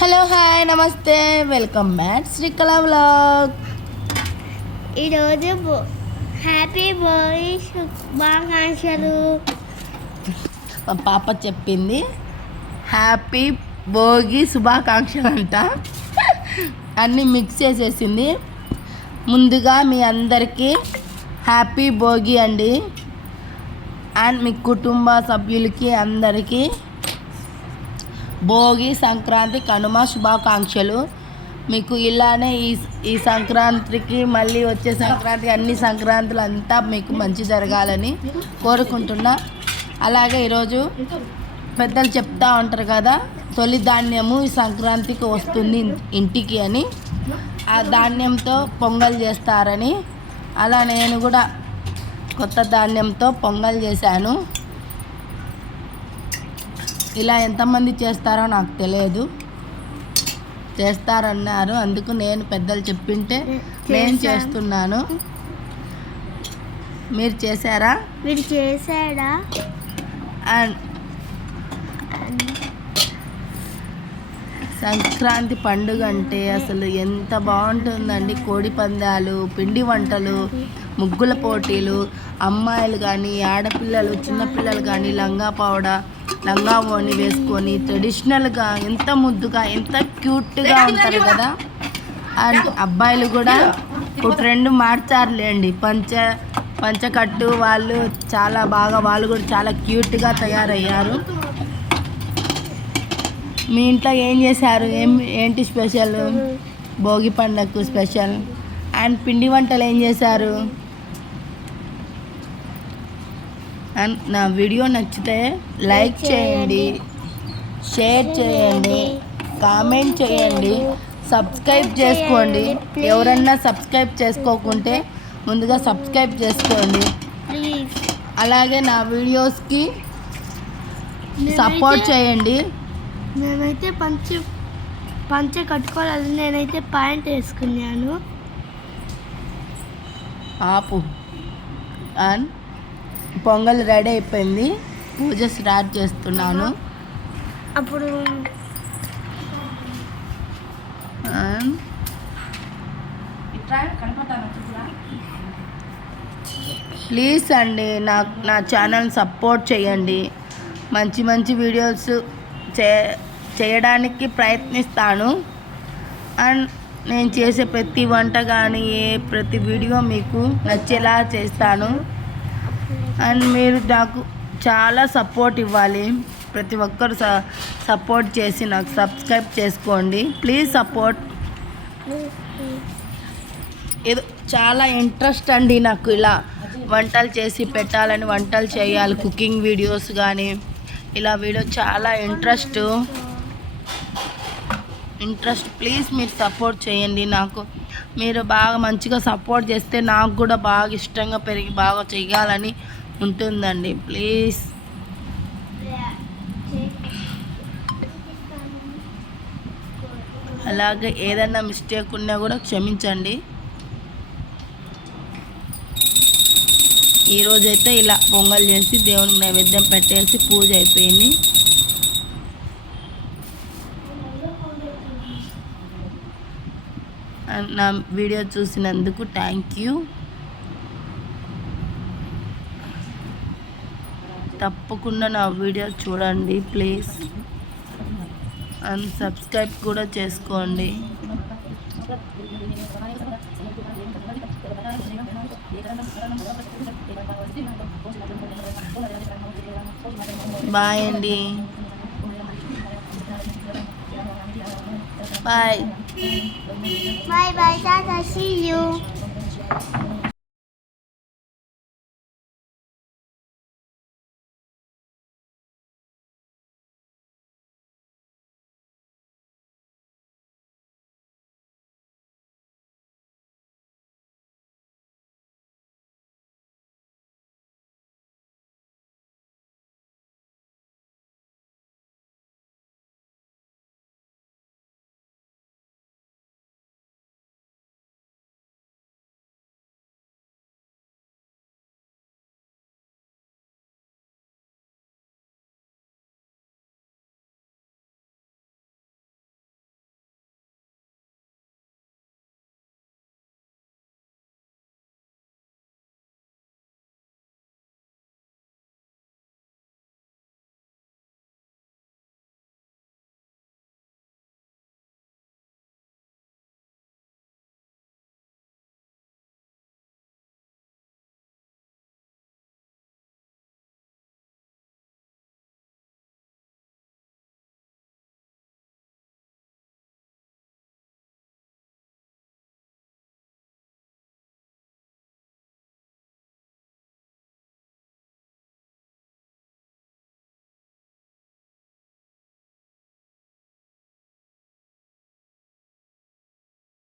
Hello hi నమస్తే welcome back Srikala vlog. ఈరోజు happy Bhogi శుభాకాంక్షలు. మా పాప చెప్పింది హ్యాపీ భోగి శుభాకాంక్షలు అంట. అన్నీ మిక్స్ చేసేసింది. ముందుగా మీ అందరికీ హ్యాపీ భోగి అండి. అండ్ మీ కుటుంబ సభ్యులకి అందరికీ భోగి సంక్రాంతి కనుమ శుభాకాంక్షలు. మీకు ఇలానే ఈ సంక్రాంతికి మళ్ళీ వచ్చే సంక్రాంతికి అన్ని సంక్రాంతులు అంతా మీకు మంచి జరగాలని కోరుకుంటున్నా. అలాగే ఈరోజు పెద్దలు చెప్తా ఉంటారు కదా, తొలి ధాన్యము ఈ సంక్రాంతికి వస్తుంది ఇంటికి అని. ఆ ధాన్యంతో పొంగల్ చేస్తారని, అలా నేను కూడా కొత్త ధాన్యంతో పొంగల్ చేశాను. ఇలా ఎంతమంది చేస్తారో నాకు తెలియదు, చేస్తారన్నారు. అందుకు నేను పెద్దలు చెప్పింటే నేను చేస్తున్నాను. మీరు చేశారా? మీరు చేశాడా? అండ్ సంక్రాంతి పండుగ అంటే అసలు ఎంత బాగుంటుందండి. కోడి పందాలు, పిండి వంటలు, ముగ్గుల పోటీలు, అమ్మాయిలు కానీ ఆడపిల్లలు చిన్నపిల్లలు కానీ లంగా ఓని వేసుకొని ట్రెడిషనల్గా ఎంత ముద్దుగా ఎంత క్యూట్గా ఉంటారు కదా. అండ్ అబ్బాయిలు కూడా ఒక ట్రెండ్ మార్చారులేండి. పంచకట్టు వాళ్ళు చాలా బాగా, వాళ్ళు కూడా చాలా క్యూట్గా తయారయ్యారు. మీ ఇంట్లో ఏం చేశారు? ఏంటి స్పెషల్ భోగి పండగకు స్పెషల్? అండ్ పిండి వంటలు ఏం చేశారు? అండ్ నా వీడియో నచ్చితే లైక్ చేయండి, షేర్ చేయండి, కామెంట్ చేయండి, సబ్స్క్రైబ్ చేసుకోండి. ఎవరన్నా సబ్స్క్రైబ్ చేసుకోకుంటే ముందుగా సబ్స్క్రైబ్ చేసుకోండి. అలాగే నా వీడియోస్కి సపోర్ట్ చేయండి. నేనైతే పంచ కట్టుకోవాలి. నేనైతే ప్యాంట్ వేసుకున్నాను. ఆపు. అండ్ పొంగల్ రెడీ అయిపోయింది, పూజ స్టార్ట్ చేస్తున్నాను. అప్పుడు ప్లీజ్ అండి నా ఛానల్ సపోర్ట్ చేయండి. మంచి మంచి వీడియోస్ చేయడానికి ప్రయత్నిస్తాను. అండ్ నేను చేసే ప్రతి వంట కానీ ప్రతి వీడియో మీకు నచ్చేలా చేస్తాను. అండ్ మీరు నాకు చాలా సపోర్ట్ ఇవ్వాలి. ప్రతి ఒక్కరు సపోర్ట్ చేసి నాకు సబ్స్క్రైబ్ చేసుకోండి. Please support. ఏదో చాలా ఇంట్రెస్ట్ అండి నాకు ఇలా వంటలు చేసి పెట్టాలని, వంటలు చేయాలి, కుకింగ్ వీడియోస్ కానీ ఇలా వీడియో చాలా ఇంట్రెస్ట్. ప్లీజ్ మీరు సపోర్ట్ చేయండి. నాకు మీరు బాగా మంచిగా సపోర్ట్ చేస్తే నాకు కూడా బాగా ఇష్టంగా పెరిగి బాగా చేయాలని ఉంటుందండి. ప్లీజ్ అలాగే ఏదైనా మిస్టేక్ ఉన్నా కూడా క్షమించండి. ఈరోజైతే ఇలా పొంగల్ చేసి దేవునికి నైవేద్యం పెట్టేసి పూజ అయిపోయింది. నా వీడియో చూసినందుకు థ్యాంక్ యూ. తప్పకుండా నా వీడియో చూడండి ప్లీజ్. అండ్ సబ్స్క్రైబ్ కూడా చేసుకోండి. బాయ్ అండి. Bye. Bye. Tata. See you.